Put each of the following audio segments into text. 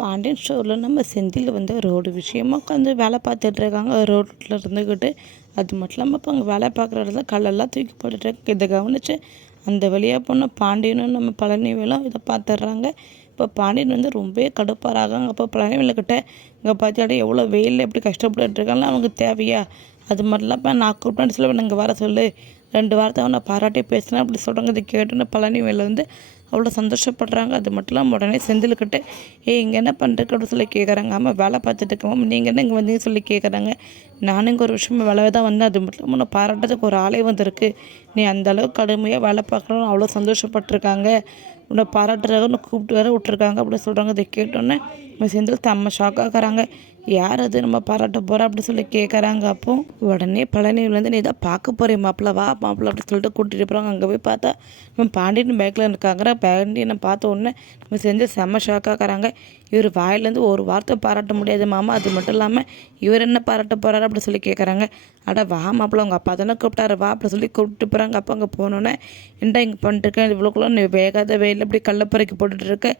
பாண்டியன் ஸ்டோரில் நம்ம செந்தில் வந்து ரோடு விஷயமாக உட்காந்து வேலை பார்த்துட்டு இருக்காங்க. ரோட்டில் இருந்துக்கிட்டு அது மட்டும் இல்லாமல் இப்போ அங்கே வேலை பார்க்குற இடத்துல கல்லெல்லாம் தூக்கி போட்டுட்டு இதை கவனித்து அந்த வழியாக போன பாண்டியனும் நம்ம பழனிவேலும் இதை பார்த்துட்றாங்க. இப்போ பாண்டியன் வந்து ரொம்ப கடுப்பாராங்க. அப்போ பழனிவேலுக்கிட்ட இங்கே பார்த்தியாடா எவ்வளோ வெயிலில் எப்படி கஷ்டப்பட்டுட்டு இருக்காங்களோ அவங்க தேவையா, அது மட்டும் இல்லாமல் நான் கூப்பிட்டேன்னு சொல்லி இங்கே வர சொல்லு, 2 வாரத்தை அவனை பாராட்டி பேசினேன் அப்படி சொல்கிறாங்க. இதை கேட்டுன்னு பழனிவேல் வந்து அவ்வளோ சந்தோஷப்படுறாங்க. அது மட்டும் இல்லாமல் உடனே செந்தில்கிட்ட இங்கே என்ன பண்ணுறக்கு அப்படின்னு சொல்லி கேட்குறாங்க. ஆமாம் வேலை பார்த்துட்டு இருக்கோம், நீங்கள் என்ன இங்கே வந்தீங்கன்னு சொல்லி கேட்குறாங்க. நானும் இங்கே ஒரு விஷயமா வேலை தான் வந்தேன், அது மட்டும் இல்லாமல் உன்னை பாராட்டுறதுக்கு ஒரு ஆளே வந்திருக்கு, நீ அந்தளவுக்கு கடுமையாக வேலை பார்க்குறோன்னு அவ்வளோ சந்தோஷப்பட்டிருக்காங்க, உன்னை பாராட்டுறதுக்கு உன்னை கூப்பிட்டு வேற விட்டுருக்காங்க அப்படின்னு சொல்கிறாங்க. இதை கேட்டோன்னே செந்தில் செம்ம ஷாக் ஆகுறாங்க. யார் அது நம்ம பாராட்ட போகிறா அப்படின்னு சொல்லி கேட்குறாங்க. அப்போ உடனே பழனியிலேருந்து நீ தான் பார்க்க போகிறேன் மாப்பிள்ள, வா மாப்பிள்ள அப்படின்னு சொல்லிட்டு கூட்டிகிட்டு போகிறாங்க. அங்கே போய் பார்த்தா நம்ம பாண்டியன் பேக்கில் இருக்காங்க. பாண்டியனை பார்த்த உடனே நம்ம செஞ்சு செம்ம ஷாக் ஆகுறாங்க. இவர் வாயிலேருந்து ஒரு வார்த்தை பாராட்ட முடியாது மாமா, அது மட்டும் இல்லாமல் இவர் என்ன பாராட்ட போகிறாரு அப்படின்னு சொல்லி கேட்குறாங்க. அட வா மாப்பிள்ள, உங்கள் அப்பா தானே கூப்பிட்டாரு, வா அப்படி சொல்லி கூப்பிட்டு போகிறாங்க. அப்போ அங்கே போனோன்னே என்ன இங்கே பண்ணிட்டுருக்கேன், இவ்வளோக்குள்ள நீ வேகாத வெயில் அப்படி கள்ளப்பறைக்கு போட்டுட்டு இருக்க,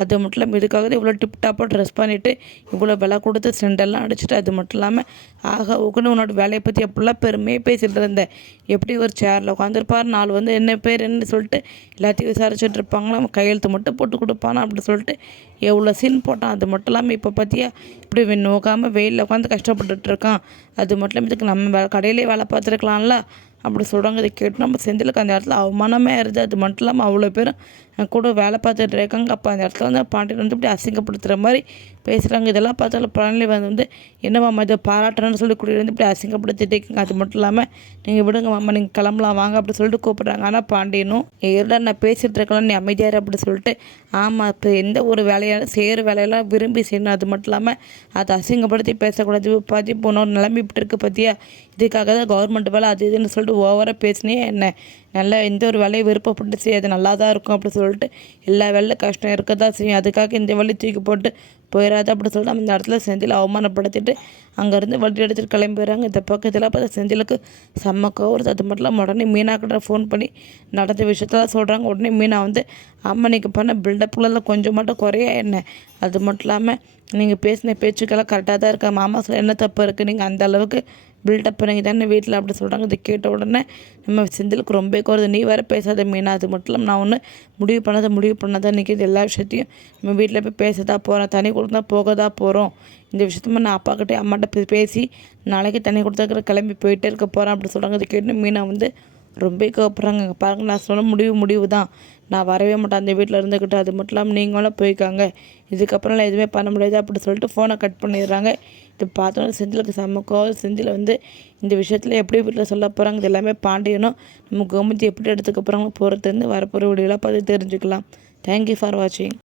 அது மட்டும் இல்லாமல் இதுக்காக இவ்வளோ டிப்டாப்பாக ட்ரெஸ் பண்ணிவிட்டு இவ்வளோ விலை கொடுத்து செண்டெல்லாம் அடிச்சுட்டு, அது மட்டும் இல்லாமல் ஆக உட்காந்து உன்னோட வேலையை பற்றி எப்படிலாம் பெருமையாக பேசிகிட்டு இருந்தேன், எப்படி ஒரு சேரில் உட்காந்துருப்பார், 4 வந்து என்ன பேர் என்ன சொல்லிட்டு எல்லாத்தையும் விசாரிச்சுட்டு இருப்பாங்களா, அவன் கையெழுத்து மட்டும் போட்டு கொடுப்பானா அப்படின்னு சொல்லிட்டு எவ்வளோ சீன் போட்டான். அது மட்டும் இல்லாமல் இப்போ பார்த்தியா இப்படி நோக்காமல் வெயிலில் உட்காந்து கஷ்டப்பட்டுட்டு இருக்கான், அது மட்டும் இல்லாமல் இதுக்கு நம்ம கடையிலே வேலை பார்த்துருக்கலாம்ல அப்படி சொல்கிறாங்க. இதை கேட்டு நம்ம செந்திலுக்கு அந்த இடத்துல அவமானமே இருது. அது மட்டும் இல்லாமல் அவ்வளோ பேரும் கூட வேலை பார்த்துட்டு இருக்காங்க. அப்போ அந்த இடத்துல வந்து பாண்டியன் வந்து இப்படி அசிங்கப்படுத்துகிற மாதிரி பேசுகிறாங்க. இதெல்லாம் பார்த்தாலும் பழனி வந்து என்னம்மா இதை பாராட்டுறேன்னு சொல்லி கூட்டிகிட்டு வந்து இப்படி அசிங்கப்படுத்திட்டு இருக்கீங்க, அது மட்டும் இல்லாமல் நீங்கள் விடுங்க மாமா, நீங்கள் கிளம்பலாம் வாங்க அப்படி சொல்லிட்டு கூப்பிட்றாங்க. ஆனால் பாண்டியனும் ஏடா நான் பேசிகிட்டு இருக்கலாம், நீ அமைதியாரு அப்படி சொல்லிட்டு, ஆமாம் இப்போ எந்த ஒரு வேலையான செய்கிற வேலையெல்லாம் விரும்பி செய்யணும், அது மட்டும் இல்லாமல் அதை அசிங்கப்படுத்தி பேசக்கூடாது, பார்த்து போனோம் நிலம்பி இப்படி இருக்குது பார்த்தியா, இதுக்காக தான் கவர்மெண்ட் வேலை அது இதுன்னு சொல்லிட்டு ஓவராக பேசினே என்ன நல்லா எந்த ஒரு வேலையை விருப்பப்பட்டு செய்ய அது நல்லா தான் இருக்கும் அப்படி சொல்லிட்டு எல்லா வேலையில் கஷ்டம் இருக்க தான் செய்யும், அதுக்காக இந்த வேலையை தூக்கி போட்டு போயிடாது அப்படி சொல்லிட்டு நம்ம இந்த இடத்துல செந்தில் அவமானப்படுத்திட்டு அங்கேருந்து வண்டி எடுத்துகிட்டு கிளம்பிடுறாங்க. இந்த பக்கத்தில் பார்த்தா செந்திலுக்கு செம்ம கோவம். அது மட்டும் இல்லாமல் உடனே மீனாக்கிட்ட ஃபோன் பண்ணி நடந்த விஷயத்தெல்லாம் சொல்கிறாங்க. உடனே மீனா வந்து அம்மா நீங்கள் பண்ண பில்டப்லாம் கொஞ்சம் மட்டும் குறையா என்ன, அது மட்டும் இல்லாமல் நீங்கள் பேசின பேச்சுக்கெல்லாம் கரெக்டாக தான் இருக்கா, மாமா சொல்ல என்ன தப்பு இருக்குது, நீங்கள் அந்த அளவுக்கு பில்டப் பண்ணி தானே வீட்டில் அப்படி சொல்கிறாங்க. இதை கேட்ட உடனே நம்ம செந்திலுக்கு ரொம்ப குறையுது. நீ வேறு பேசாத மீனா, அது மட்டும் இல்லாமல் நான் ஒன்று முடிவு பண்ணாதான் இன்றைக்கி இது எல்லா விஷயத்தையும் நம்ம வீட்டில் போய் பேசதான் போகிறோம், தனி கொடுத்தா போக தான் போகிறோம், இந்த விஷயத்த நான் அப்பாக்கிட்டே அம்மாட்ட பேசி நாளைக்கு தனி கொடுத்தாக்கிற கிளம்பி போயிட்டே இருக்க போகிறேன் அப்படி சொல்கிறாங்க. இதை கேட்டு மீனா வந்து ரொம்ப கோவப்படுறாங்க. பாருங்க நான் சொன்ன முடிவு தான், நான் வரவே மாட்டேன் அந்த வீட்டில் இருந்துக்கிட்டு, அது மட்டும் இல்லாமல் நீங்களும் போய்க்காங்க, இதுக்கப்புறம் நான் எதுவுமே பண்ண முடியாது அப்படி சொல்லிட்டு ஃபோனை கட் பண்ணிடுறாங்க. இது பார்த்தோன்னா செந்திலுக்கு செம்மக்கோ செந்தில் வந்து இந்த விஷயத்தில் எப்படி வீட்டில் சொல்ல போகிறாங்க, இது எல்லாமே பாண்டியனும் நம்ம கோமதி எப்படி எடுத்துக்க போகிறாங்க போகிறதுலேருந்து வரப்போகிற வீடியோலாம் பார்த்து தெரிஞ்சுக்கலாம். தேங்க்யூ ஃபார் வாட்சிங்.